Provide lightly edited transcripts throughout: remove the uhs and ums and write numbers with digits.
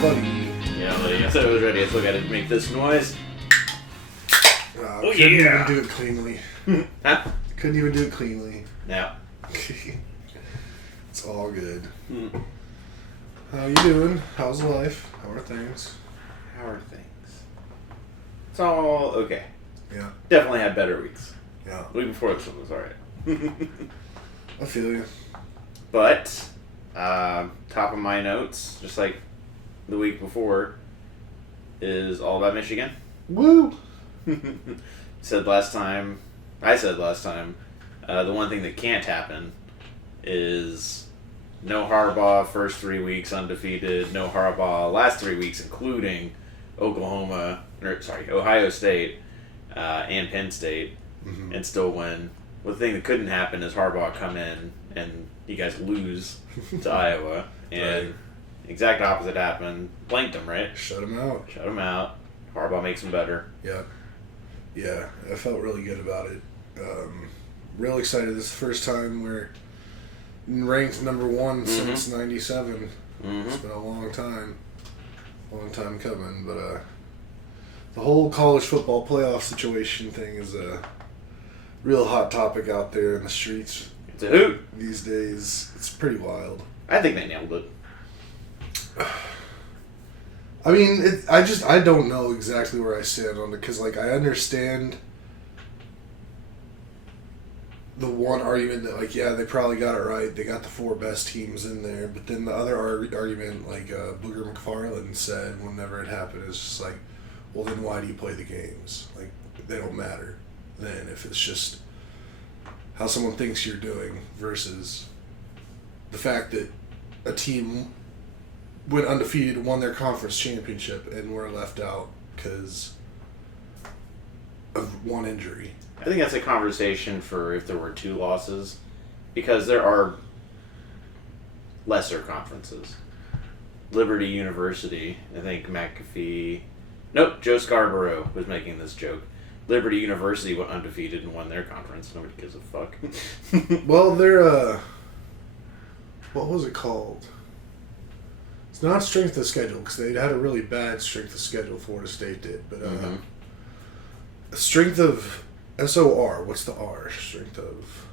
buddy. Yeah, buddy. I said I was ready. I still got to make this noise. Couldn't even do it cleanly. Huh? Couldn't even do it cleanly. Yeah. It's all good. How you doing? How's life? How are things? How are things? It's all okay. Yeah. Definitely had better weeks. Yeah. The week before this one was alright. I feel you. But, top of my notes, just like the week before, is all about Michigan. Woo! I said last time, the one thing that can't happen is no Harbaugh first 3 weeks undefeated, no Harbaugh last 3 weeks, including Ohio State and Penn State, and still win. Well, the thing that couldn't happen is Harbaugh come in and you guys lose to Iowa, and exact opposite happened. Blanked them, right? Shut him out. Shut them out. Harbaugh makes them better. Yeah. Yeah, I felt really good about it. Real excited. This is the first time we're ranked number one since '97. It's been a long time coming. But the whole college football playoff situation thing is a real hot topic out there in the streets. It's a hoot. These days, it's pretty wild. I think they nailed it. I mean, I don't know exactly where I stand on it, because, like, I understand the one argument that, like, yeah, they probably got it right. They got the 4 best teams in there. But then the other argument, like Booger McFarland said whenever it happened, is just like, well, then why do you play the games? Like, they don't matter then if it's just how someone thinks you're doing versus the fact that a team went undefeated, won their conference championship, and were left out because of one injury. I think that's a conversation for if there were 2 losses, because there are lesser conferences. Liberty University, I think Joe Scarborough was making this joke. Liberty University went undefeated and won their conference. Nobody gives a fuck. Well, they're, what was it called? It's not strength of schedule, because they had a really bad strength of schedule, Florida State did. But strength of SOR, what's the R? Strength of...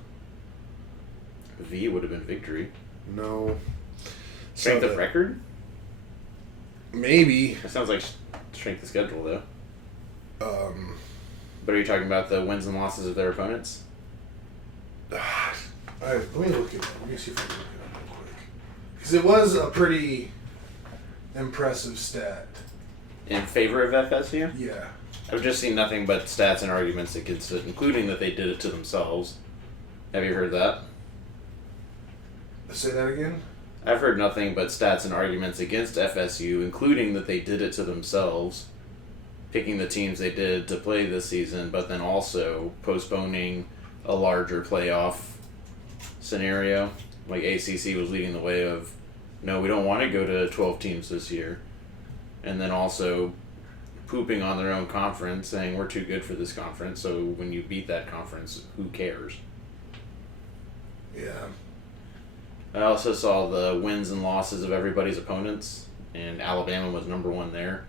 V would have been victory. No. Strength of record? Maybe. That sounds like strength of schedule, though. But are you talking about the wins and losses of their opponents? Let me look it up. Let me see if I can look it up real quick. Because it was a pretty impressive stat. In favor of FSU? Yeah. I've just seen nothing but stats and arguments against it, including that they did it to themselves. Have you heard that? Say that again? I've heard nothing but stats and arguments against FSU, including that they did it to themselves, picking the teams they did to play this season, but then also postponing a larger playoff scenario. Like ACC was leading the way of, no, we don't want to go to 12 teams this year. And then also pooping on their own conference, saying we're too good for this conference, so when you beat that conference, who cares? Yeah. I also saw the wins and losses of everybody's opponents, and Alabama was number 1 there.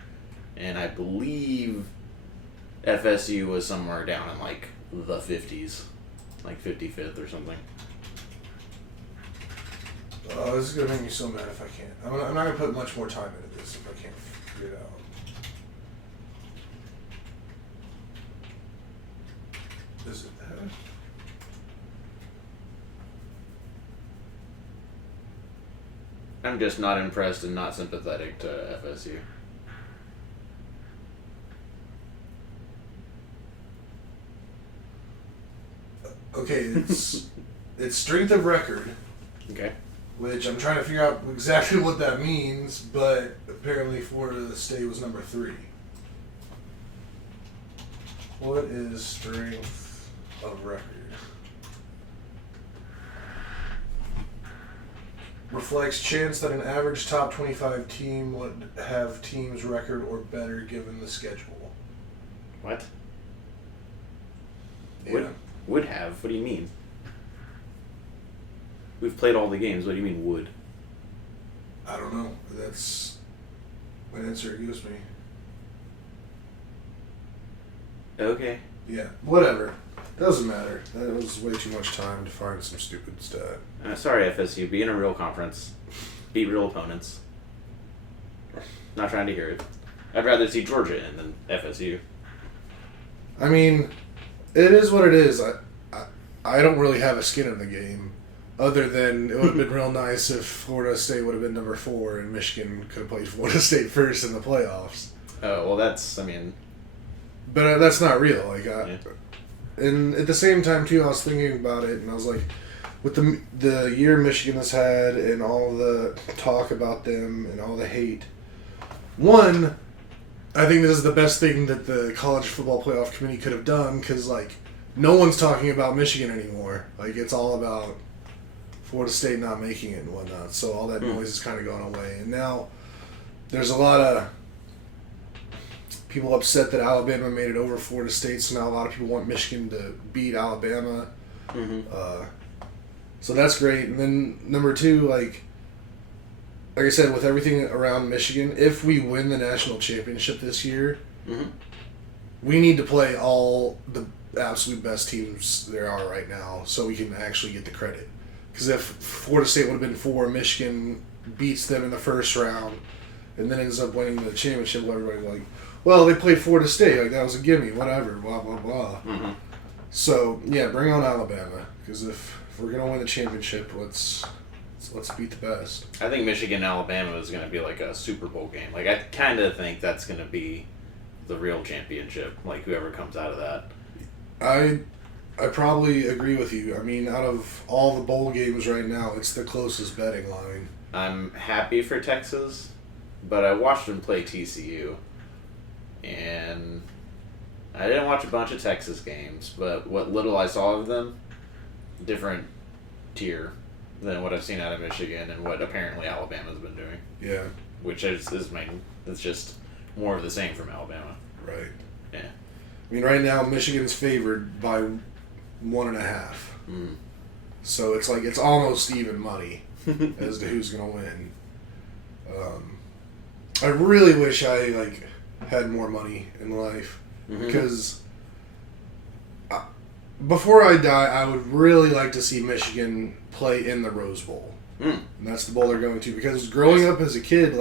And I believe FSU was somewhere down in, like, the 50s. Like 55th or something. Oh, this is going to make me so mad if I can't. I'm not going to put much more time into this if I can't figure it out. Is it that? I'm just not impressed and not sympathetic to FSU. Okay, it's strength of record. Okay. Which I'm trying to figure out exactly what that means, but apparently Florida State was number 3. What is strength of record? Reflects chance that an average top 25 team would have team's record or better given the schedule. What? Yeah. Would have? What do you mean? We've played all the games. What do you mean would? I don't know. That's My answer gives me. Okay. Yeah, whatever. Doesn't matter. That was way too much time to find some stupid stat. Sorry, FSU. Be in a real conference. Beat real opponents. Not trying to hear it. I'd rather see Georgia in than FSU. I mean, it is what it is. I don't really have a skin in the game, other than it would have been real nice if Florida State would have been number 4 and Michigan could have played Florida State first in the playoffs. Oh, well, that's, I mean... But that's not real. Like, Yeah. And at the same time, too, I was thinking about it, and I was like, with the year Michigan has had and all the talk about them and all the hate, one, I think this is the best thing that the College Football Playoff Committee could have done, because, like, no one's talking about Michigan anymore. Like, it's all about Florida State not making it and whatnot, so all that noise is kind of gone away. And now there's a lot of people upset that Alabama made it over Florida State, so now a lot of people want Michigan to beat Alabama. So that's great. And then number 2, like I said, with everything around Michigan, if we win the national championship this year, we need to play all the absolute best teams there are right now so we can actually get the credit. Because if Florida State would have been 4, Michigan beats them in the first round, and then ends up winning the championship, everybody's like, well, they played Florida State, like that was a gimme, whatever, blah, blah, blah. So, yeah, bring on Alabama, because if we're going to win the championship, let's beat the best. I think Michigan-Alabama is going to be like a Super Bowl game. Like, I kind of think that's going to be the real championship, like whoever comes out of that. I probably agree with you. I mean, out of all the bowl games right now, it's the closest betting line. I'm happy for Texas, but I watched them play TCU, and I didn't watch a bunch of Texas games, but what little I saw of them, different tier than what I've seen out of Michigan and what apparently Alabama's been doing. Yeah. Which is it's just more of the same from Alabama. Right. Yeah. I mean, right now, Michigan's favored by 1.5. So it's like, it's almost even money as to who's going to win. I really wish I, had more money in life. Because before I die, I would really like to see Michigan play in the Rose Bowl. And that's the bowl they're going to. Because growing up as a kid,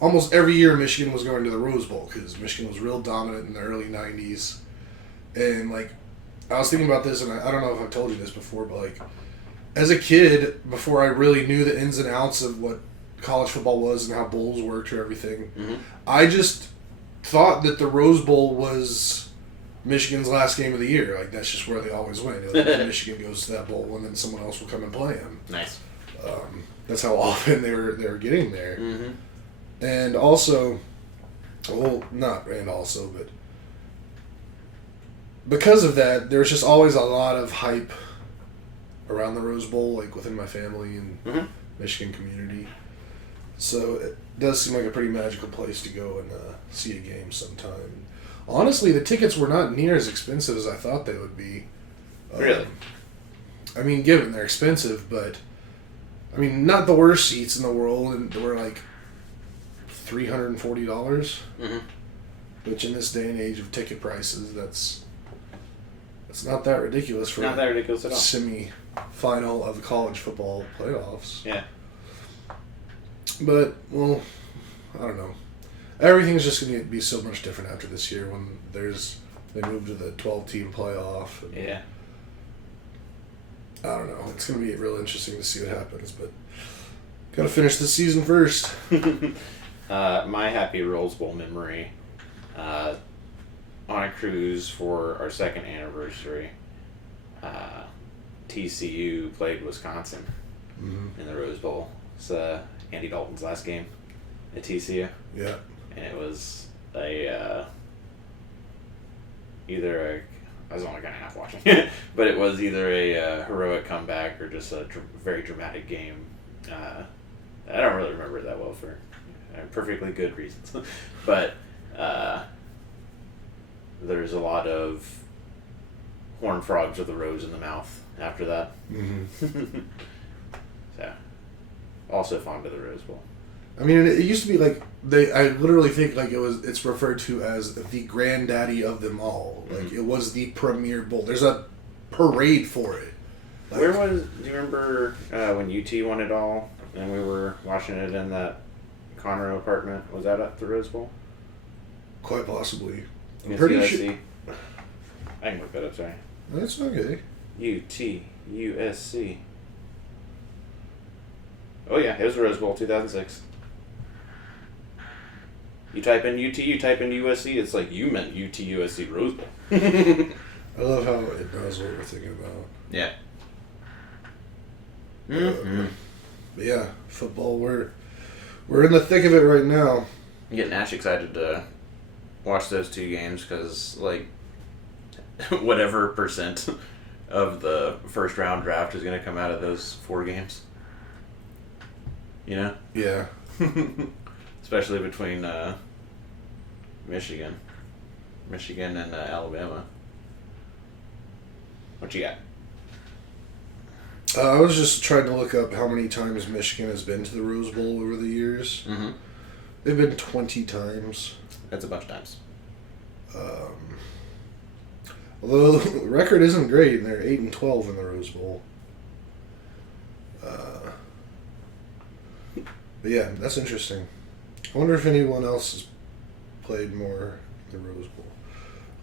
almost every year Michigan was going to the Rose Bowl because Michigan was real dominant in the early 90s. And, I was thinking about this, and I don't know if I've told you this before, but, as a kid, before I really knew the ins and outs of what college football was and how bowls worked or everything, I just thought that the Rose Bowl was Michigan's last game of the year. That's just where they always win. Michigan goes to that bowl, and then someone else will come and play them. Nice. That's how often they were getting there. And also, but because of that, there's just always a lot of hype around the Rose Bowl, within my family and Michigan community. So it does seem like a pretty magical place to go and see a game sometime. Honestly, the tickets were not near as expensive as I thought they would be. Really? I mean, given they're expensive, but not the worst seats in the world, and they were $340. Which in this day and age of ticket prices, that's not that ridiculous for not that ridiculous at all. Semi-final of the college football playoffs. Yeah. But, well, I don't know. Everything's just going to be so much different after this year when they move to the 12-team playoff. Yeah. I don't know. It's going to be real interesting to see what happens, but got to finish the season first. My happy Rose Bowl memory, on a cruise for our second anniversary, TCU played Wisconsin in the Rose Bowl. It's Andy Dalton's last game at TCU. Yeah. And it was I was only kind of half watching, but it was either a heroic comeback or just a very dramatic game. I don't really remember it that well for perfectly good reasons, but there's a lot of horned frogs with a rose in the mouth after that. So, also fond of the Rose Bowl. I mean, it used to be like I literally think like it's referred to as the granddaddy of them all. Like it was the premier bowl. There's a parade for it. Like, Where was? Do you remember when UT won it all, and we were watching it in that Conroe apartment? Was that at the Rose Bowl? Quite possibly. I'm Against pretty USC? sure. I can look that up. Sorry. That's okay. USC. Oh yeah, it was Rose Bowl 2006. You type in UT, you type in USC, it's like you meant UT USC Rose Bowl. I love how it knows what we're thinking about. Yeah. But yeah, football. We're in the thick of it right now. I'm getting Ash excited to watch those two games because, like, whatever percent of the first round draft is going to come out of those 4 games. You know? Yeah. Especially between Michigan and Alabama. What you got? I was just trying to look up how many times Michigan has been to the Rose Bowl over the years. Mm-hmm. They've been 20 times. That's a bunch of times. Although the record isn't great, and they're 8-12 in the Rose Bowl. But yeah, that's interesting. I wonder if anyone else has played more in the Rose Bowl.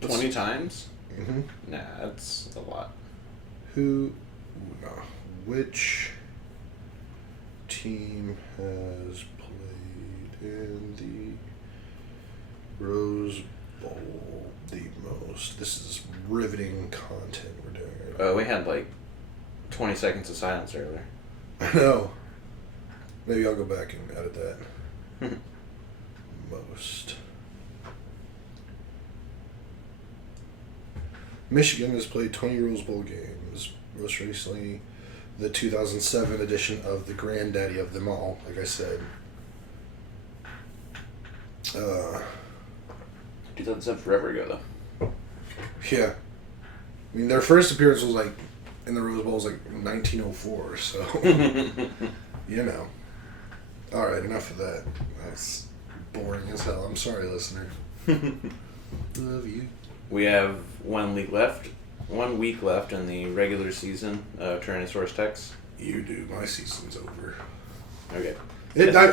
20 times? Mm-hmm. Nah, that's a lot. Which team has played in the Rose Bowl the most? This is riveting content we're doing right now. We had like 20 seconds of silence earlier. I know. Maybe I'll go back and edit that. Most. Michigan has played 20 Rose Bowl games. Most recently, the 2007 edition of the granddaddy of them all, like I said. 2007 forever ago, though. Yeah. I mean, their first appearance was like in the Rose Bowl was like 1904, so you know. All right, enough of that. That's boring as hell. I'm sorry, listener. Love you. We have 1 week left. 1 week left in the regular season of Tyrannosaurus Tex. You do. My season's over. Okay.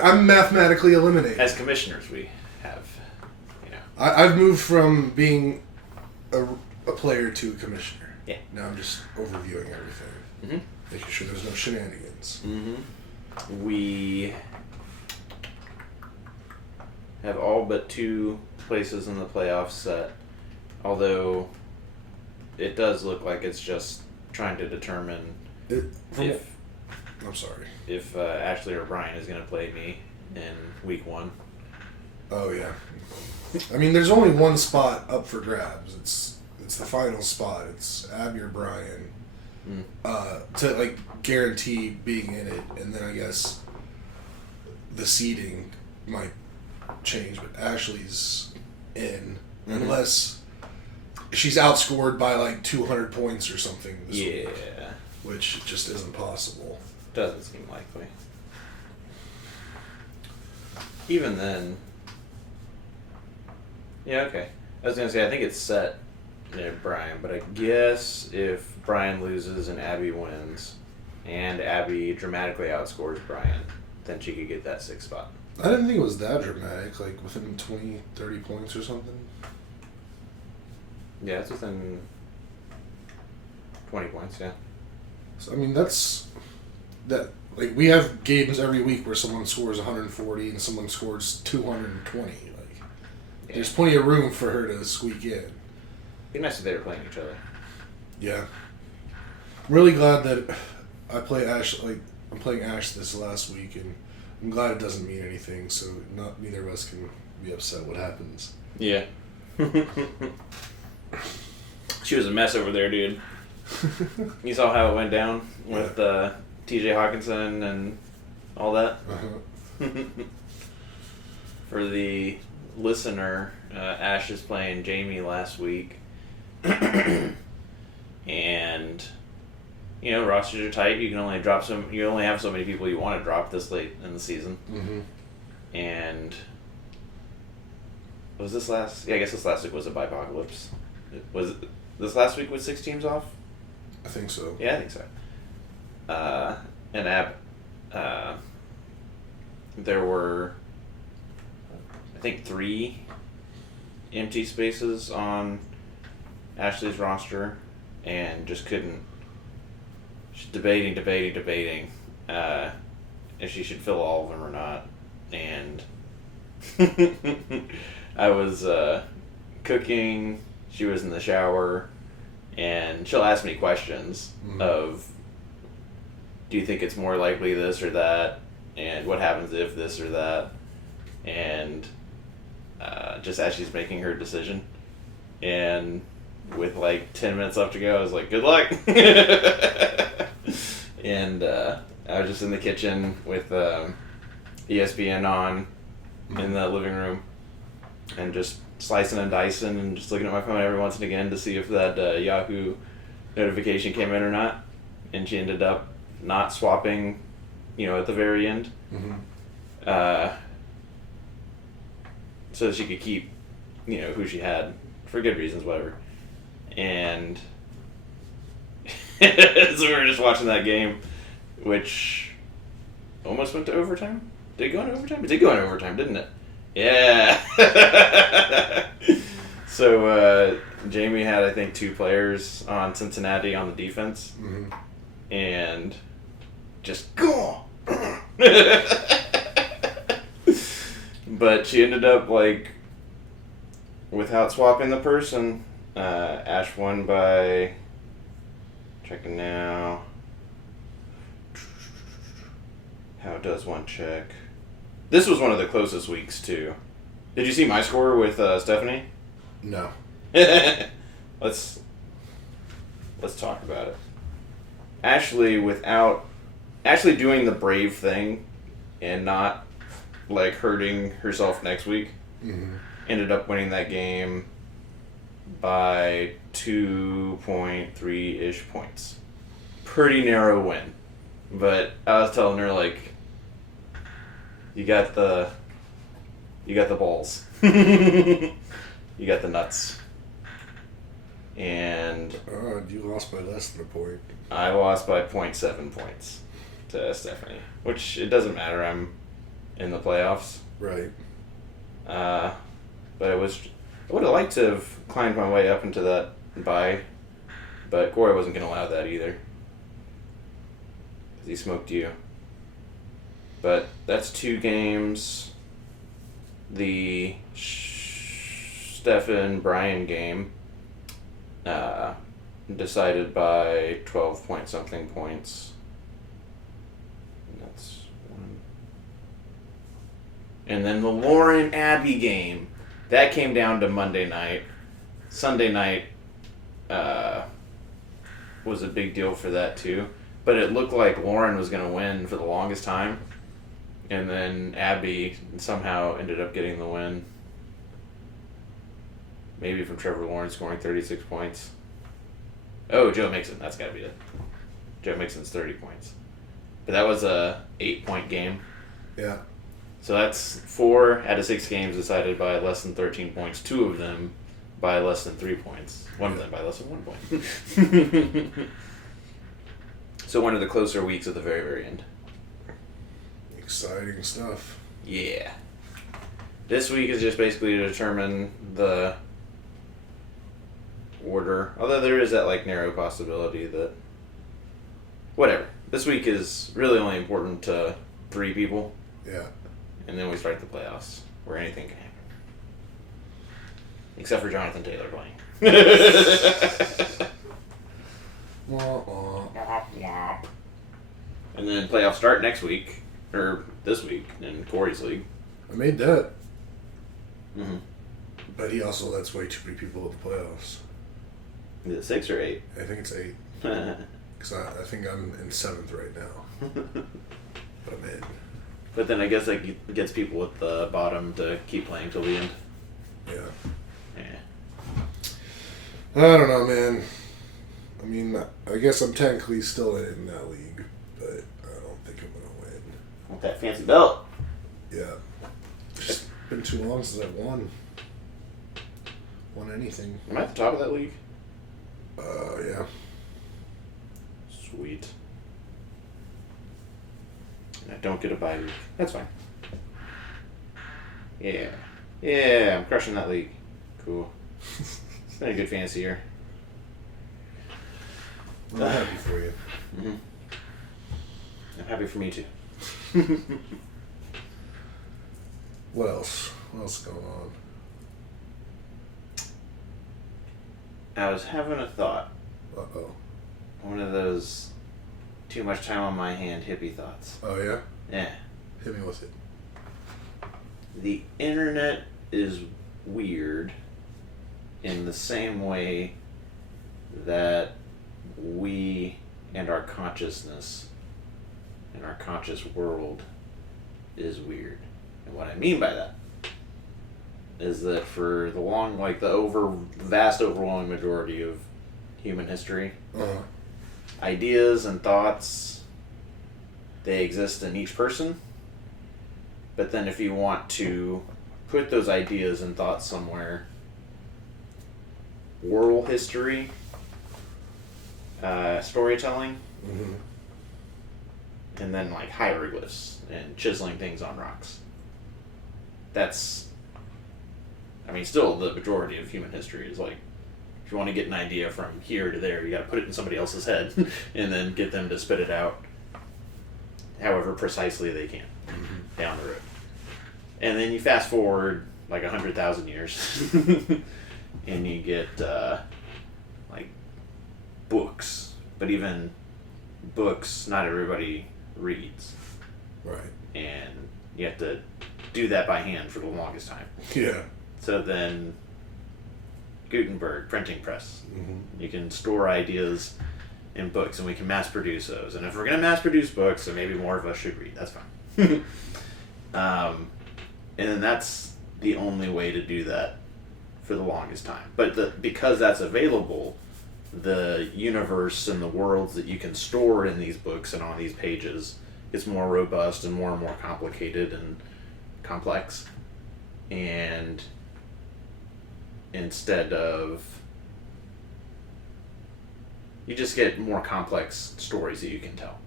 I'm mathematically eliminated. As commissioners, we have, I've moved from being a player to a commissioner. Yeah. Now I'm just overviewing everything. Mm-hmm. Making sure there's no shenanigans. Mm-hmm. We have all but 2 places in the playoffs set. Although it does look like it's just trying to determine I'm sorry. if Ashley or Brian is going to play me in week 1. Oh yeah. I mean, there's only one spot up for grabs. It's the final spot. It's Abby or Brian. To like guarantee being in it, and then I guess the seeding might change, but Ashley's in unless she's outscored by like 200 points or something this week, which just isn't possible. Doesn't seem likely. Even then, yeah, okay. I was gonna say I think it's set near Brian, but I guess if Brian loses and Abby wins, and Abby dramatically outscores Brian, then she could get that 6th spot. I didn't think it was that dramatic, like within 20, 30 points or something. Yeah, it's within 20 points, yeah. So, I mean, like, we have games every week where someone scores 140 and someone scores 220. Like, there's plenty of room for her to squeak in. Be nice if they were playing each other. Yeah. I'm really glad that I play Ash, like, I'm playing Ash this last week, and I'm glad it doesn't mean anything, so neither of us can be upset what happens. Yeah. She was a mess over there, dude. You saw how it went down with TJ Hawkinson and all that? Uh-huh. For the listener, Ash is playing Jamie last week. And, rosters are tight. You can only have so many people you want to drop this late in the season. Mm-hmm. and was this last? Yeah, I guess this last week was a bipocalypse. Was this last week with 6 teams off? I think so. Yeah, I think so. There were, I think, 3 empty spaces on Ashley's roster, and just couldn't. She's debating, if she should fill all of them or not. And I was cooking. She was in the shower, and she'll ask me questions of, do you think it's more likely this or that, and what happens if this or that, and just as she's making her decision. And with like 10 minutes left to go, I was like, good luck. And I was just in the kitchen with ESPN on in the living room, and just slicing and dicing and just looking at my phone every once and again to see if that Yahoo notification came in or not. And she ended up not swapping, at the very end. So that she could keep, who she had for good reasons, whatever. And so we were just watching that game, which almost went to overtime. Did it go into overtime? It did go into overtime, didn't it? Yeah. So Jamie had, I think, 2 players on Cincinnati on the defense, and just go. But she ended up without swapping the person. Ash won by, checking now. How does one check? This was one of the closest weeks too. Did you see my score with Stephanie? No. Let's talk about it. Ashley doing the brave thing and not hurting herself next week, ended up winning that game by 2.3-ish points. Pretty narrow win. But I was telling her, you got the balls. You got the nuts. And you lost by less than a point. I lost by 0.7 points to Stephanie, which it doesn't matter. I'm in the playoffs. Right. But I would have liked to have climbed my way up into that bye, but Corey wasn't going to allow that either. Because he smoked you. But that's 2 games. The Stefan Brian game decided by 12 point something points. And that's 1. And then the Lauren Abbey game, that came down to Monday night. Sunday night was a big deal for that too. But it looked like Lauren was going to win for the longest time. And then Abby somehow ended up getting the win. Maybe from Trevor Lawrence scoring 36 points. Oh, Joe Mixon. That's got to be it. Joe Mixon's 30 points. But that was a 8-point game. Yeah. So that's 4 out of 6 games decided by less than 13 points. 2 of them by less than 3 points. 1 of them by less than 1 point. So one of the closer weeks at the very, very end. Exciting stuff. Yeah. This week is just basically to determine the order. Although there is that narrow possibility that... Whatever. This week is really only important to 3 people. Yeah. And then we start the playoffs, where anything can happen. Except for Jonathan Taylor playing. And then playoffs start next week, or this week, in Corey's league. I made that. Mm-hmm. But he also lets way too many people at the playoffs. Is it 6 or 8? I think it's 8. Because I think I'm in 7th right now. But I'm in. But then I guess that gets people at the bottom to keep playing till the end. Yeah. Yeah. I don't know, man. I mean, I guess I'm technically still in that league, but I don't think I'm going to win. Want that fancy belt. Yeah. Been too long since I've won anything. Am I at the top of that league? Yeah. Sweet. And I don't get a bye week. That's fine. Yeah. Yeah, I'm crushing that league. Cool. It's been a good fantasy year. I'm happy for you. Mm-hmm. I'm happy for me too. What else? What else is going on? I was having a thought. Uh-oh. One of those too much time on my hand hippie thoughts. Oh, yeah? Yeah. Hit me with it. The internet is weird in the same way that we and our consciousness and our conscious world is weird. And what I mean by that is that for the vast overwhelming majority of human history, Uh-huh. ideas and thoughts, they exist in each person. But then if you want to put those ideas and thoughts somewhere, oral history, storytelling, Mm-hmm. and then like hieroglyphs and chiseling things on rocks. That's, I mean, still the majority of human history is like, if you want to get an idea from here to there, you got to put it in somebody else's head and then get them to spit it out however precisely they can down the road. And then you fast forward like 100,000 years and you get like books, but even books not everybody reads, Right. and you have to do that by hand for the longest time. Yeah. So then Gutenberg, printing press. Mm-hmm. You can store ideas in books, and we can mass produce those. And if we're going to mass produce books, then maybe more of us should read. That's fine. And then that's the only way to do that for the longest time. But because that's available, the universe and the worlds that you can store in these books and on these pages is more robust and more complicated and complex. And instead of, you just get more complex stories that you can tell.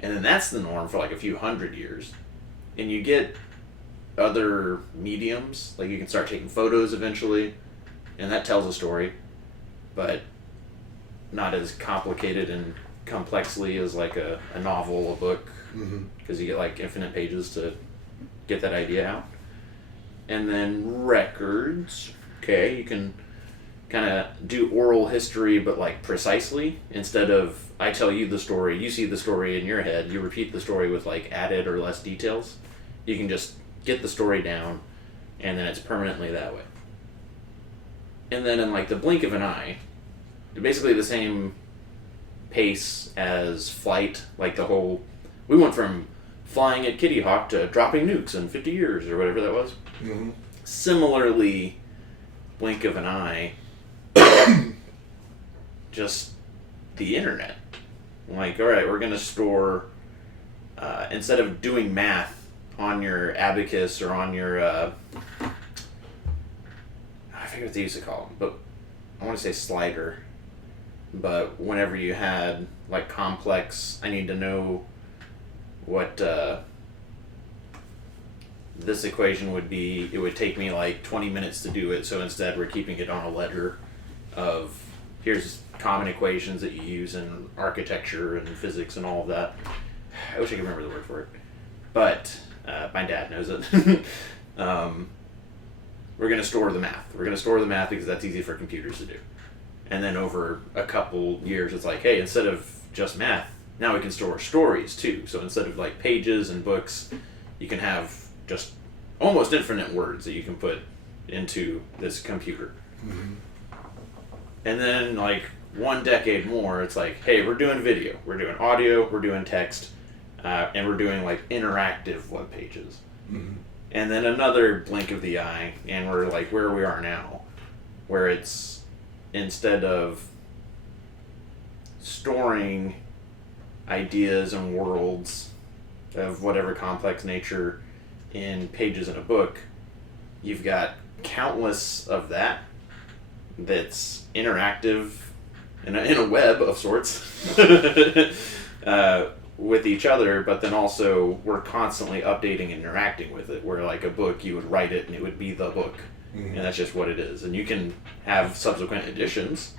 And then that's the norm for like a few hundred years. And you get other mediums, like you can start taking photos eventually, and that tells a story, but not as complicated and complexly as like a novel, a book, because you get like infinite pages to get that idea out. And then records, okay, you can kind of do oral history, but like precisely, instead of I tell you the story, you see the story in your head, you repeat the story with like added or less details. You can just get the story down, and then it's permanently that way. And then in like the blink of an eye, basically the same pace as flight, like the whole, we went from flying at Kitty Hawk to dropping nukes in 50 years or whatever that was. Mm-hmm. Similarly, blink of an eye, just the internet. Like, all right, we're going to store, instead of doing math on your abacus or on your, I forget what they used to call them, but I want to say slider. But whenever you had like complex, I need to know what this equation would be, it would take me like 20 minutes to do it. So instead we're keeping it on a ledger of, here's common equations that you use in architecture and physics and all of that. I wish I could remember the word for it, but my dad knows it. We're going to store the math. We're going to store the math because that's easy for computers to do. And then over a couple years, it's like, hey, instead of just math, now we can store stories too. So instead of like pages and books, you can have just almost infinite words that you can put into this computer. Mm-hmm. And then like one decade more, it's like, hey, we're doing video, we're doing audio, we're doing text, and we're doing like interactive web pages. Mm-hmm. And then another blink of the eye, and we're like where we are now, where it's, instead of storing ideas and worlds of whatever complex nature in pages in a book, you've got countless of that's interactive in a web of sorts with each other, but then also we're constantly updating and interacting with it, where like a book, you would write it and it would be the book. And that's just what it is. And you can have subsequent editions,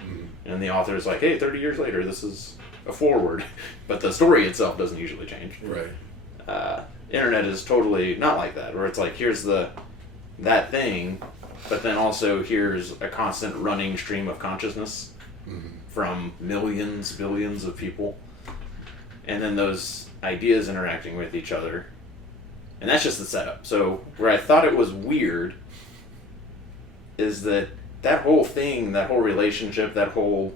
and the author's like, hey, 30 years later, this is a foreword. But the story itself doesn't usually change. Right. Internet is totally not like that, where it's like, here's that thing, but then also here's a constant running stream of consciousness from millions, billions of people. And then those ideas interacting with each other. And that's just the setup. So where I thought it was weird is that whole thing, that whole relationship, that whole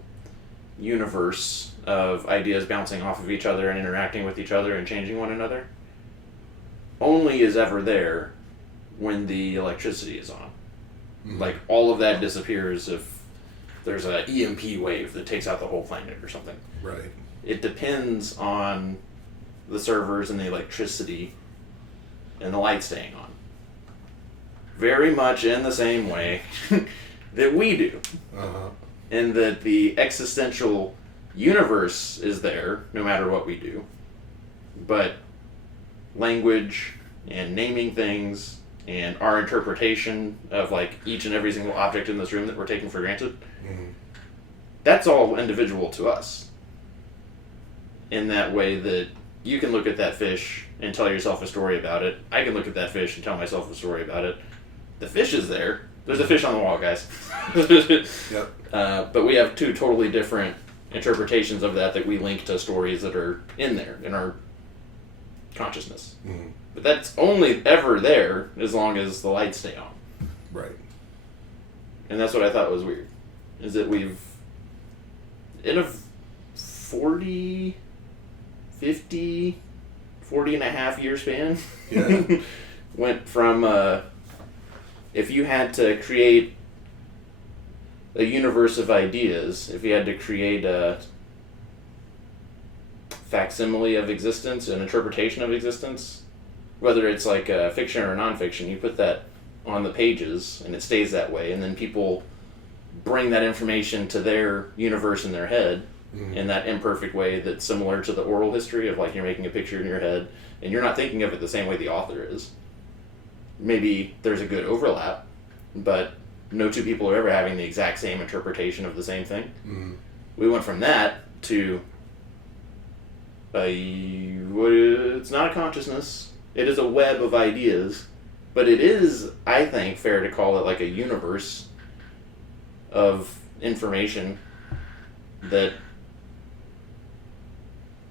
universe of ideas bouncing off of each other and interacting with each other and changing one another only is ever there when the electricity is on. Like, all of that disappears if there's an EMP wave that takes out the whole planet or something. Right. It depends on the servers and the electricity and the light staying on. Very much in the same way that we do. And that the existential universe is there no matter what we do. But language and naming things and our interpretation of like each and every single object in this room that we're taking for granted, that's all individual to us. In that way that you can look at that fish and tell yourself a story about it. I can look at that fish and tell myself a story about it. The fish is there. There's a fish on the wall, guys. Yep. But we have two totally different interpretations of that we link to stories that are in there, in our consciousness. But that's only ever there as long as the lights stay on. Right. And that's what I thought was weird. Is that we've, in a 40 and a half year span, went from, if you had to create a universe of ideas, if you had to create a facsimile of existence, an interpretation of existence, whether it's like a fiction or nonfiction, you put that on the pages and it stays that way, and then people bring that information to their universe in their head in that imperfect way that's similar to the oral history of like you're making a picture in your head and you're not thinking of it the same way the author is. Maybe there's a good overlap, but no two people are ever having the exact same interpretation of the same thing. We went from that to it's not a consciousness. It is a web of ideas, but it is, I think, fair to call it like a universe of information that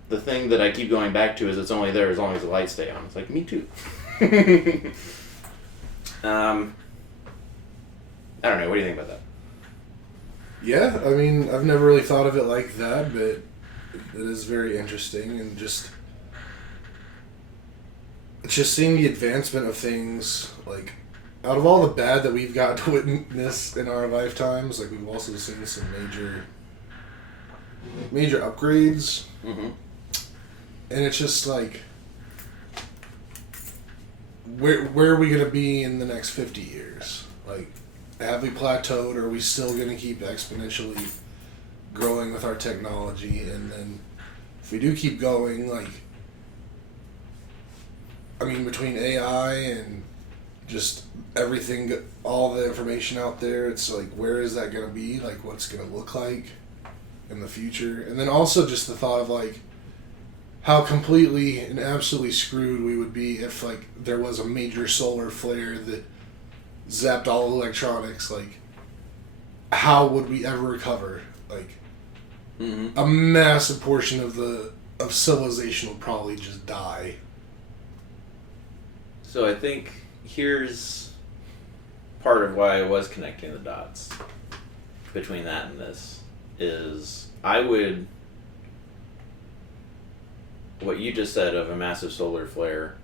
the thing that I keep going back to is it's only there as long as the lights stay on. It's like, me too. I don't know. What do you think about that? Yeah, I mean, I've never really thought of it like that, but it is very interesting, and just seeing the advancement of things, like, out of all the bad that we've got to witness in our lifetimes, like, we've also seen some major upgrades, and it's just like, where are we going to be in the next 50 years? Like, have we plateaued, or are we still going to keep exponentially growing with our technology? And then if we do keep going, like, I mean, between AI and just everything, all the information out there, it's like, where is that going to be? Like, what's going to look like in the future? And then also just the thought of, like, how completely and absolutely screwed we would be if, like, there was a major solar flare that zapped all electronics. Like, how would we ever recover? Like, a massive portion of civilization would probably just die. So I think here's part of why I was connecting the dots between that and this is what you just said of a massive solar flare,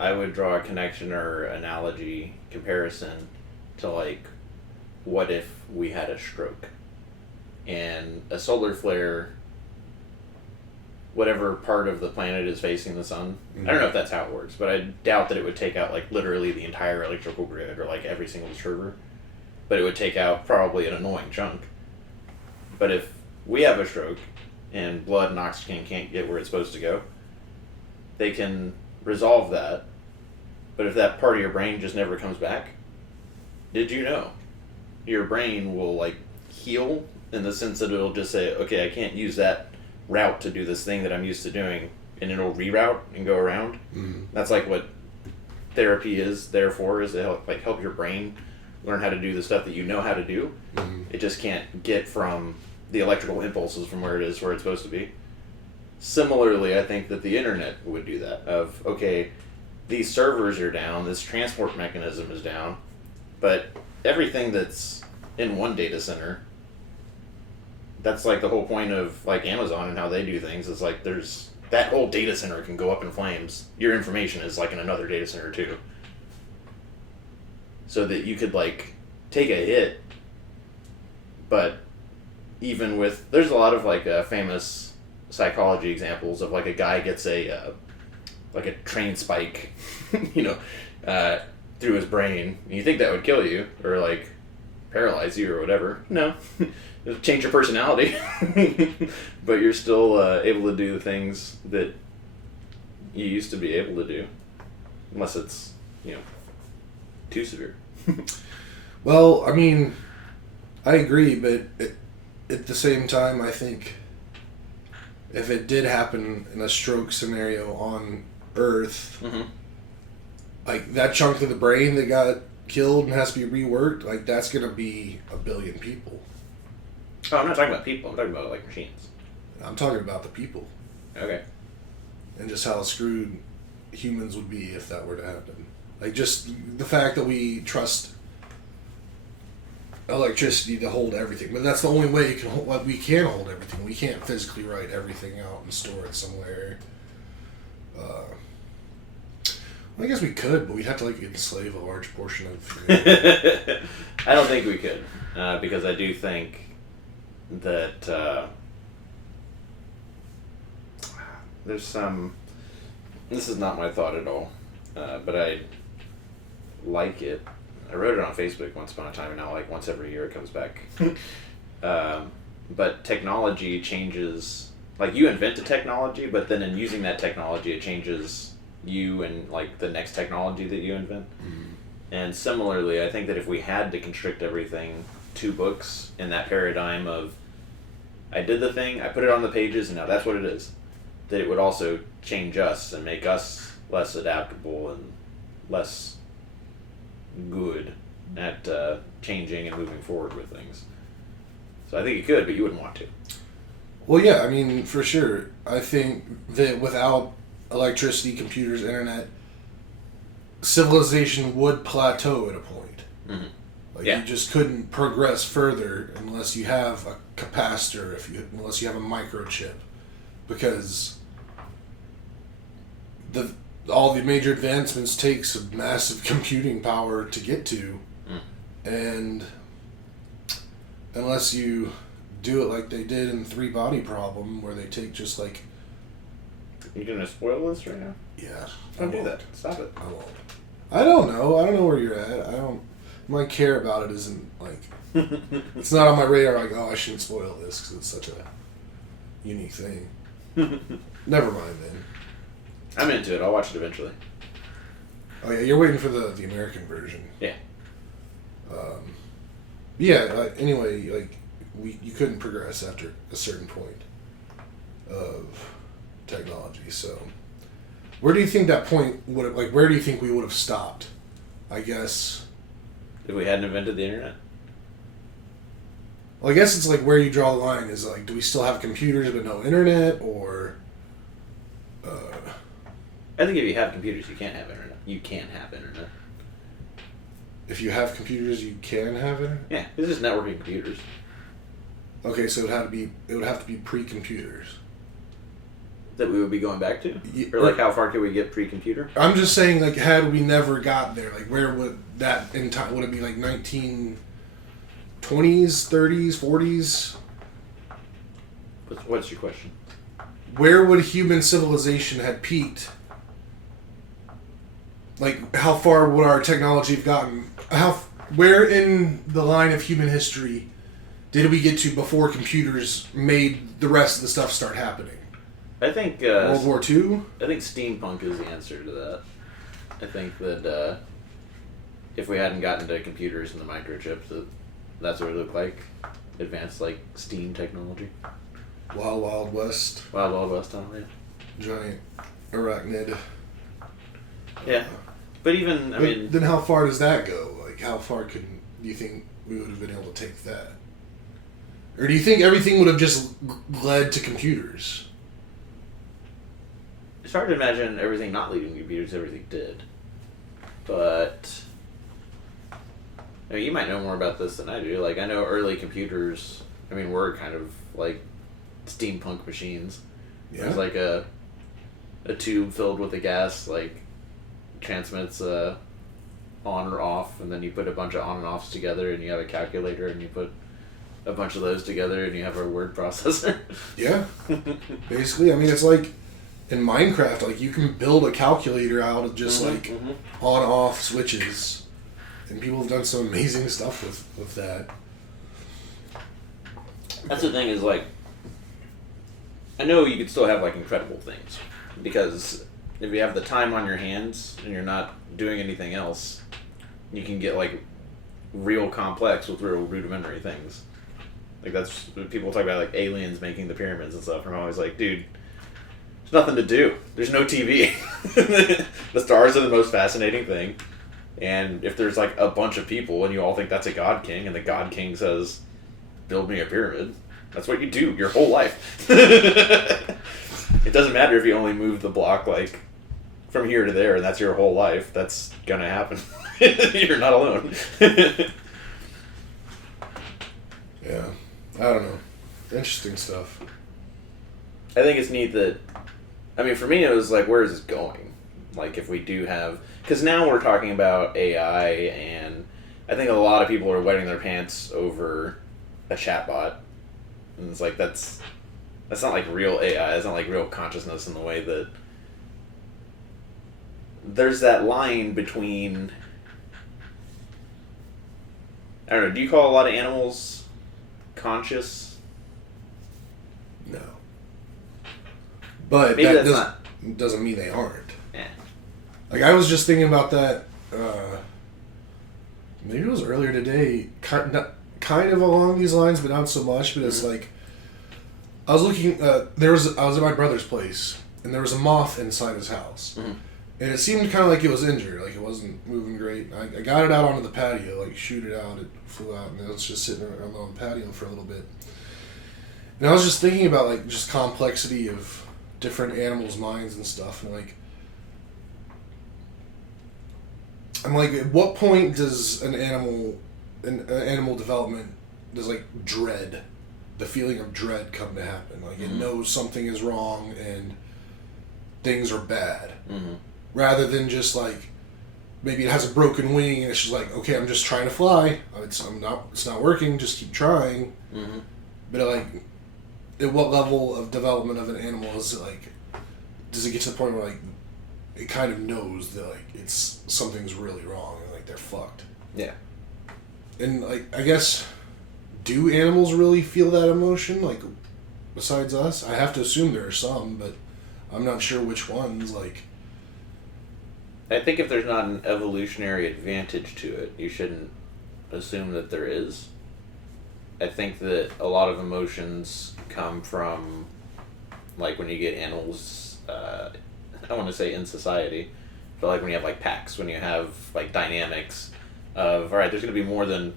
I would draw a connection or analogy comparison to, like, what if we had a stroke? And a solar flare whatever part of the planet is facing the sun. I don't know if that's how it works, but I doubt that it would take out like literally the entire electrical grid or like every single server. But it would take out probably an annoying chunk. But if we have a stroke and blood and oxygen can't get where it's supposed to go, they can resolve that. But if that part of your brain just never comes back, did you know? Your brain will like heal in the sense that it'll just say, okay, I can't use that route to do this thing that I'm used to doing, and it'll reroute and go around. That's like what therapy is there for, is to help your brain learn how to do the stuff that you know how to do. It just can't get from the electrical impulses from where it is where it's supposed to be. Similarly, I think that the internet would do that. Of, okay, these servers are down, this transport mechanism is down, but everything that's in one data center, that's like the whole point of like Amazon and how they do things, is like there's that whole data center can go up in flames. Your information is like in another data center too. So that you could like take a hit, but even with, there's a lot of like famous psychology examples of like a guy gets a like a train spike, through his brain, and you think that would kill you or like paralyze you or whatever. No, it'll change your personality, but you're still able to do the things that you used to be able to do, unless it's too severe. Well, I mean, I agree, but at the same time, I think if it did happen in a stroke scenario on Earth, like that chunk of the brain that got killed and has to be reworked, like that's gonna be 1 billion people. Oh, I'm not talking about people. I'm talking about like machines. I'm talking about the people. Okay. And just how screwed humans would be if that were to happen. Like just the fact that we trust electricity to hold everything, but that's the only way we can hold everything. We can't physically write everything out and store it somewhere. I guess we could, but we'd have to like enslave a large portion of humanity. I don't think we could, because I do think that there's some. This is not my thought at all, but I like it. I wrote it on Facebook once upon a time, and now like once every year it comes back. But technology changes. Like you invent a technology, but then in using that technology, it changes you and like the next technology that you invent. And similarly, I think that if we had to constrict everything to books in that paradigm of I did the thing, I put it on the pages, and now that's what it is, that it would also change us and make us less adaptable and less good at changing and moving forward with things. So I think you could, but you wouldn't want to. Well, yeah, I mean, for sure. I think that without electricity, computers, internet, civilization would plateau at a point. Like you just couldn't progress further unless you have a capacitor, unless you have a microchip, because all the major advancements takes a massive computing power to get to, and unless you do it like they did in Three Body Problem, where they take just like. You gonna spoil this right now? Yeah. Don't do that. Stop it. I won't. I don't know. I don't know where you're at. My care about it isn't like. It's not on my radar. Like, oh, I shouldn't spoil this because it's such a unique thing. Never mind then. I'm into it. I'll watch it eventually. Oh yeah, you're waiting for the American version. Yeah. Yeah. Anyway, like you couldn't progress after a certain point of technology. So, where do you think that point would have, like? Where do you think we would have stopped? I guess. If we hadn't invented the internet. Well, I guess it's like where you draw the line is like, do we still have computers but no internet, or? I think if you have computers, you can't have internet. You can have internet. If you have computers, you can have internet. Yeah, it's just networking computers. Okay, so it would have to be pre-computers. That we would be going back to? Or like how far could we get pre-computer? I'm just saying, like, had we never got there, like, where would that in time, would it be like 1920s, 30s, 40s? What's your question? where would human civilization had peaked? Like, how far would our technology have gotten? Where in the line of human history did we get to before computers made the rest of the stuff start happening? I think World War II? I think steampunk is the answer to that. I think that if we hadn't gotten to computers and the microchips, that's what it would look like. Advanced, like, steam technology. Wild Wild West. Wild Wild West, yeah. Giant arachnid. Yeah. But even, Then how far does that go? Like, how far do you think we would have been able to take that? Or do you think everything would have just led to computers? it's hard to imagine everything not leading to computers, everything did. But, I mean, you might know more about this than I do. Like, I know early computers, were kind of like steampunk machines. Yeah. There's like a tube filled with a gas, like, transmits on or off, and then you put a bunch of on and offs together, and you have a calculator, and you put a bunch of those together, and you have a word processor. Yeah. Basically, it's like in Minecraft, like, you can build a calculator out of just on-off switches, and people have done some amazing stuff with that. That's the thing is, like, I know you could still have, like, incredible things, because if you have the time on your hands and you're not doing anything else, you can get, like, real complex with real rudimentary things. Like, that's people talk about, like, aliens making the pyramids and stuff, and I'm always like, dude, there's nothing to do. There's no TV. The stars are the most fascinating thing, and if there's, like, a bunch of people and you all think that's a god king, and the god king says, build me a pyramid, that's what you do your whole life. It doesn't matter if you only move the block, like, from here to there, and that's your whole life. That's gonna happen. You're not alone. Yeah. I don't know. Interesting stuff. I think it's neat that, for me it was like, where is this going? Like, if we do have, because now we're talking about AI, and I think a lot of people are wetting their pants over a chatbot, and it's like, that's not like real AI, it's not like real consciousness in the way that there's that line between, I don't know, do you call a lot of animals conscious? No. But maybe that doesn't mean they aren't. Yeah. Like, I was just thinking about that, maybe it was earlier today, kind of along these lines, but not so much, but it's like, I was looking, I was at my brother's place, and there was a moth inside his house. Mm-hmm. And it seemed kind of like it was injured, like it wasn't moving great. I got it out onto the patio, like, shoot it out, it flew out, and it was just sitting on the patio for a little bit. And I was just thinking about, like, just complexity of different animals' minds and stuff, and, like, I'm like, at what point does an animal development, does, like, dread, the feeling of dread come to happen? Like, it knows something is wrong and things are bad. Mm-hmm. Rather than just, like, maybe it has a broken wing and it's just like, okay, I'm just trying to fly. It's not working, just keep trying. Mm-hmm. But, like, at what level of development of an animal is it, like, does it get to the point where, like, it kind of knows that, like, something's really wrong and, like, they're fucked? Yeah. And, like, I guess, do animals really feel that emotion, like, besides us? I have to assume there are some, but I'm not sure which ones, like... I think if there's not an evolutionary advantage to it, you shouldn't assume that there is. I think that a lot of emotions come from, like, when you get animals, I don't want to say in society, but, like, when you have, like, packs, when you have, like, dynamics of, alright, there's going to be more than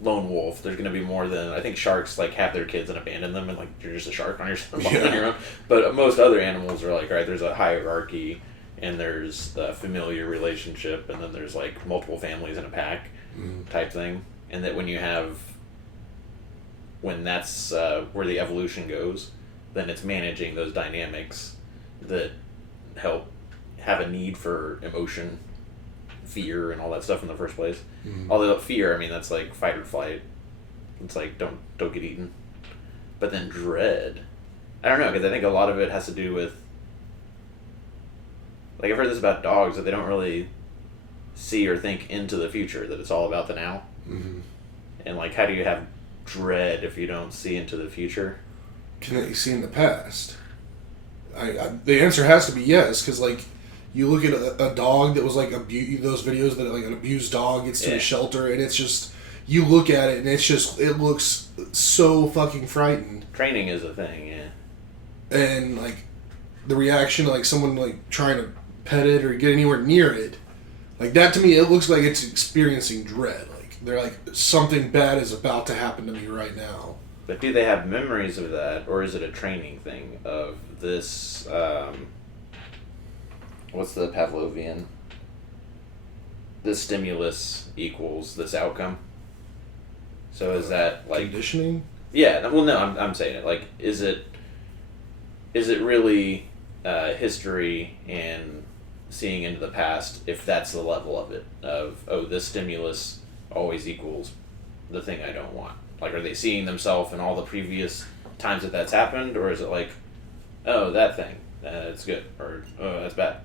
lone wolf, there's going to be more than, I think sharks, like, have their kids and abandon them, and, like, you're just a shark on your own. But most other animals are like, alright, there's a hierarchy, and there's the familiar relationship, and then there's, like, multiple families in a pack type thing. And that when that's where the evolution goes, then it's managing those dynamics that help have a need for emotion, fear, and all that stuff in the first place. Although fear, that's like fight or flight. It's like, don't get eaten. But then dread I don't know, because I think a lot of it has to do with, like, I've heard this about dogs, that they don't really see or think into the future, that it's all about the now. Mm-hmm. And, like, how do you have dread if you don't see into the future? Can you see in the past? The answer has to be yes, because, like, you look at a dog that was, like, those videos that, like, an abused dog gets to a shelter, and it's just, you look at it, and it's just, it looks so fucking frightened. Training is a thing, yeah. And, like, the reaction to, like, someone, like, trying to pet it or get anywhere near it, like, that to me, it looks like it's experiencing dread. Like, they're like, something bad is about to happen to me right now. But do they have memories of that, or is it a training thing of this, what's the Pavlovian? This stimulus equals this outcome. So is that, like... Conditioning? Yeah, well, no, I'm saying it. Like, is it really history and seeing into the past, if that's the level of it, of, oh, this stimulus always equals the thing I don't want? Like, are they seeing themselves in all the previous times that that's happened, or is it like, oh, that thing, it's good, or, oh, that's bad?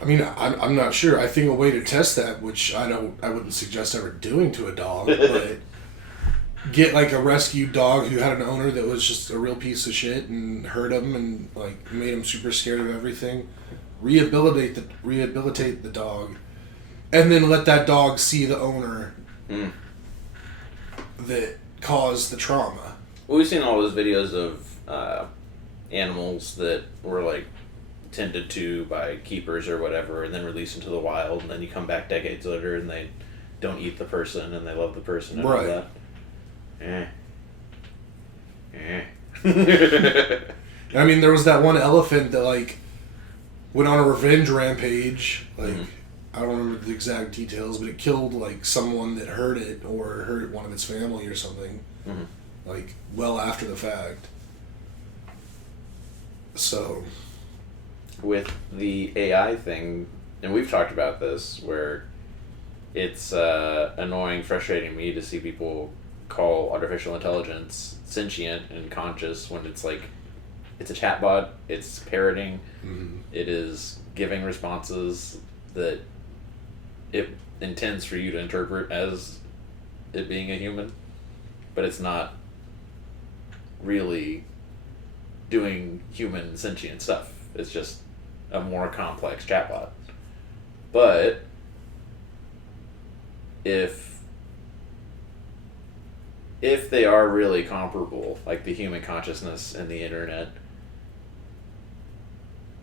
I mean, I'm not sure. I think a way to test that, which I wouldn't suggest ever doing to a dog, but get, like, a rescued dog who had an owner that was just a real piece of shit and hurt him and, like, made him super scared of everything. Rehabilitate the dog, and then let that dog see the owner that caused the trauma. Well, we've seen all those videos of animals that were, like, tended to by keepers or whatever, and then released into the wild, and then you come back decades later and they don't eat the person and they love the person and all that. I mean, there was that one elephant that, like, went on a revenge rampage. Like, I don't remember the exact details, but it killed, like, someone that heard it or hurt one of its family or something. Like, well after the fact. So... With the AI thing, and we've talked about this, where it's annoying, frustrating me to see people call artificial intelligence sentient and conscious when it's like, it's a chatbot, it's parroting, it is giving responses that it intends for you to interpret as it being a human, but it's not really doing human sentient stuff. It's just a more complex chatbot. But if they are really comparable, like the human consciousness and the internet,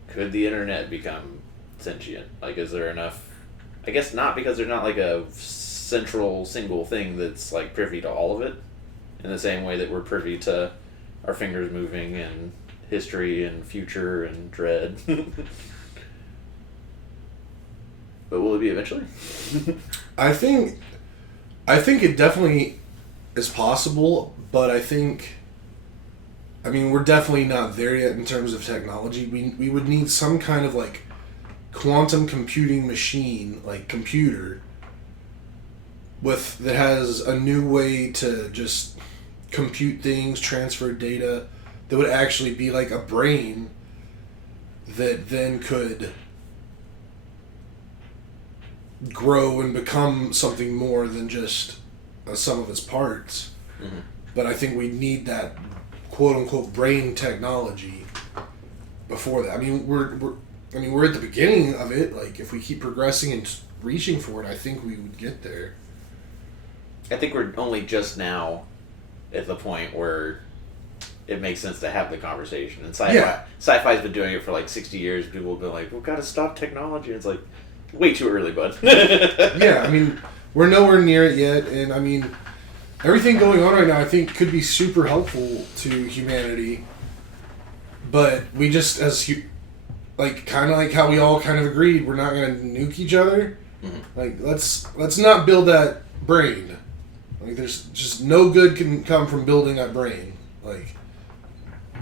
could the internet become sentient? Like, is there enough? I guess not, because there's not like a central single thing that's like privy to all of it, in the same way that we're privy to our fingers moving and history and future and dread. But will it be eventually? I think it definitely is possible, but I mean, we're definitely not there yet in terms of technology. We would need some kind of, like, quantum computing machine, like computer, that has a new way to just compute things, transfer data, that would actually be like a brain that then could grow and become something more than just a sum of its parts. But I think we need that quote-unquote brain technology before that. I mean, we're at the beginning of it. Like, if we keep progressing and reaching for it, I think we would get there. I think we're only just now at the point where it makes sense to have the conversation. And sci-fi's been doing it for like 60 years. People have been like, we've got to stop technology. And it's like, way too early, bud. Yeah, I mean, we're nowhere near it yet. And I mean, everything going on right now, I think, could be super helpful to humanity. But we just, kind of like how we all kind of agreed, we're not going to nuke each other. Like, let's not build that brain. Like, there's just no good can come from building that brain. Like,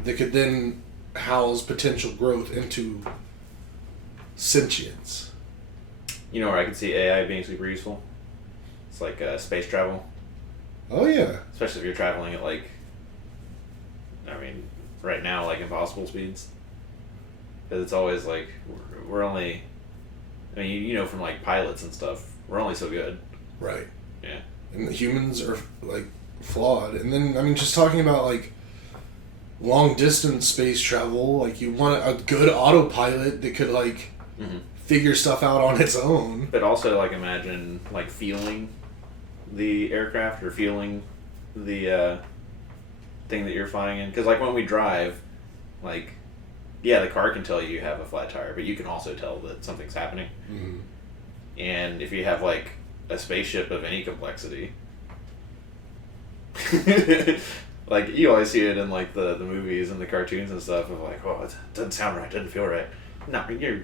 that could then house potential growth into sentience. You know where I could see AI being super useful? It's like space travel. Oh, yeah. Especially if you're traveling at, like, I mean, right now, like impossible speeds. Because it's always like we're only. I mean, you know, from like pilots and stuff, we're only so good. Right. Yeah. And the humans are like flawed. And then I mean, just talking about like long distance space travel, like you want a good autopilot that could like figure stuff out on its own. But also, like, imagine like feeling the aircraft or feeling the thing that you're flying in. Because like when we drive, like, yeah, the car can tell you have a flat tire, but you can also tell that something's happening. Mm-hmm. And if you have like a spaceship of any complexity, like you always see it in like the movies and the cartoons and stuff of like, oh, it doesn't sound right, doesn't feel right. No, you're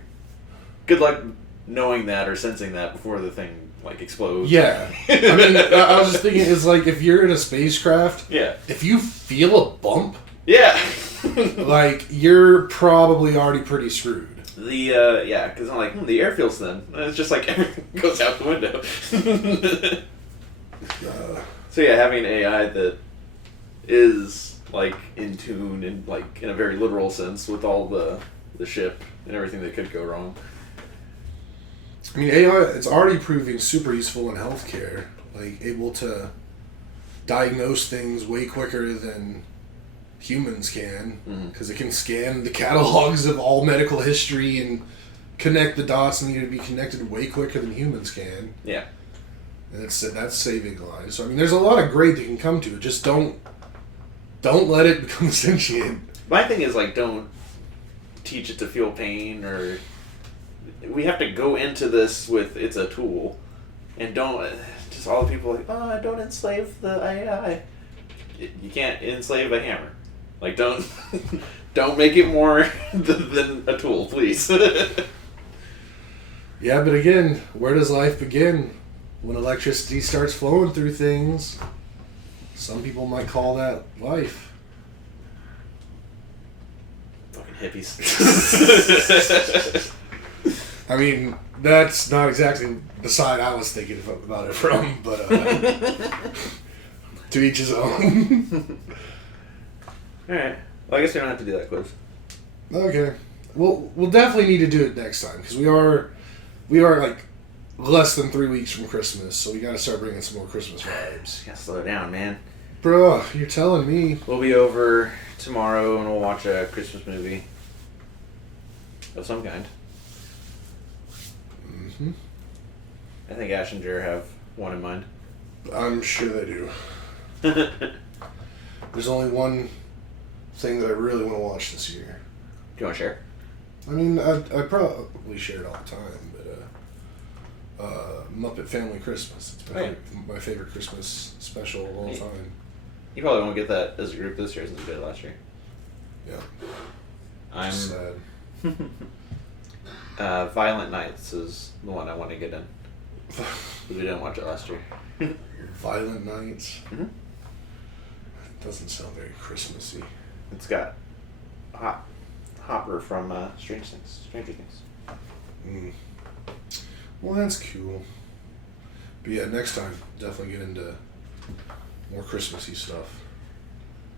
good luck knowing that or sensing that before the thing like explodes. Yeah. I mean, I was just thinking, it's like if you're in a spacecraft, Yeah. if you feel a bump, Yeah. like you're probably already pretty screwed. Yeah, because I'm like, the air feels thin. And it's just like everything goes out the window. So yeah, having AI that is like in tune and like in a very literal sense with all the ship and everything that could go wrong. I mean, AI, it's already proving super useful in healthcare, like able to diagnose things way quicker than humans can, because it can scan the catalogs of all medical history and connect the dots that need to be connected way quicker than humans can. Yeah. And that's saving lives. So I mean, there's a lot of great that can come to it. Just don't let it become sentient. My thing is like, don't teach it to feel pain, or we have to go into this with it's a tool, and don't just all the people like, oh, don't enslave the AI. You can't enslave a hammer. Like, don't make it more than a tool, please. Yeah, but again, where does life begin? When electricity starts flowing through things. Some people might call that life. Fucking hippies. I mean, that's not exactly the side I was thinking about it from, but to each his own. Alright. Well, I guess we don't have to do that quiz. Okay. We'll definitely need to do it next time, because we are like less than 3 weeks from Christmas, so we gotta start bringing some more Christmas vibes. Gotta slow it down, man. Bro, you're telling me. We'll be over tomorrow and we'll watch a Christmas movie of some kind. Mm-hmm. I think Ash and Jer have one in mind. I'm sure they do. There's only one thing that I really want to watch this year. Do you want to share? I mean, I probably share it all the time, but Muppet Family Christmas. It's my favorite Christmas special of all time. You probably won't get that as a group this year since we did it last year. Yeah. I'm sad. Violent Nights is the one I want to get in. Because we didn't watch it last year. Violent Nights? Mm-hmm. That doesn't sound very Christmassy. It's got Hopper from Stranger Things. Mm. Well, that's cool. But yeah, next time, definitely get into more Christmassy stuff.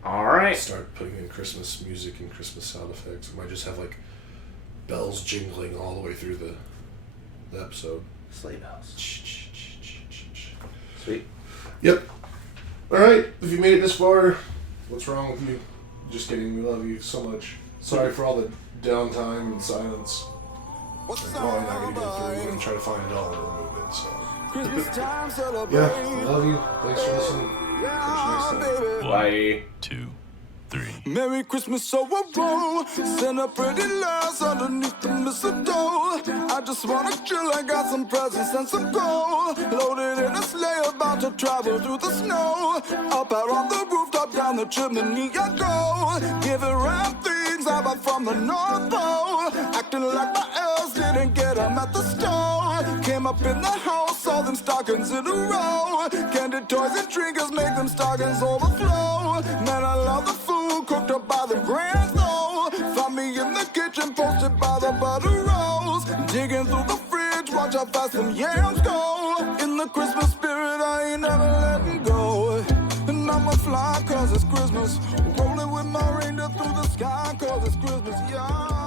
Alright. Start putting in Christmas music and Christmas sound effects. We might just have like bells jingling all the way through the episode. Sleigh bells. Sweet. Yep. Alright, if you made it this far, what's wrong with you? Just kidding, we love you so much. Sorry for all the downtime and silence. We're probably not going to get through. We're going to try to find it all and remove it, so. Yeah, love you. Thanks for listening. Catch you next time. Bye. 2, 3. Merry Christmas, so I roll. Send a pretty lies underneath the mistletoe. I just wanna chill, I got some presents and some gold. Loaded in a sleigh, about to travel through the snow. Up out on the rooftop, down the chimney I go. Giving around things I bought from the North Pole. Acting like my elves didn't get them at the store. Came up in the house, saw them stockings in a row. Candy toys and trinkets make them stockings overflow. Man, I love the food cooked up by the grand though. Find me in the kitchen, posted by the butter rolls. Digging through the fridge, watch how fast them yams go. In the Christmas spirit, I ain't never letting go. And I'ma fly cause it's Christmas, rolling with my reindeer through the sky, cause it's Christmas, yeah.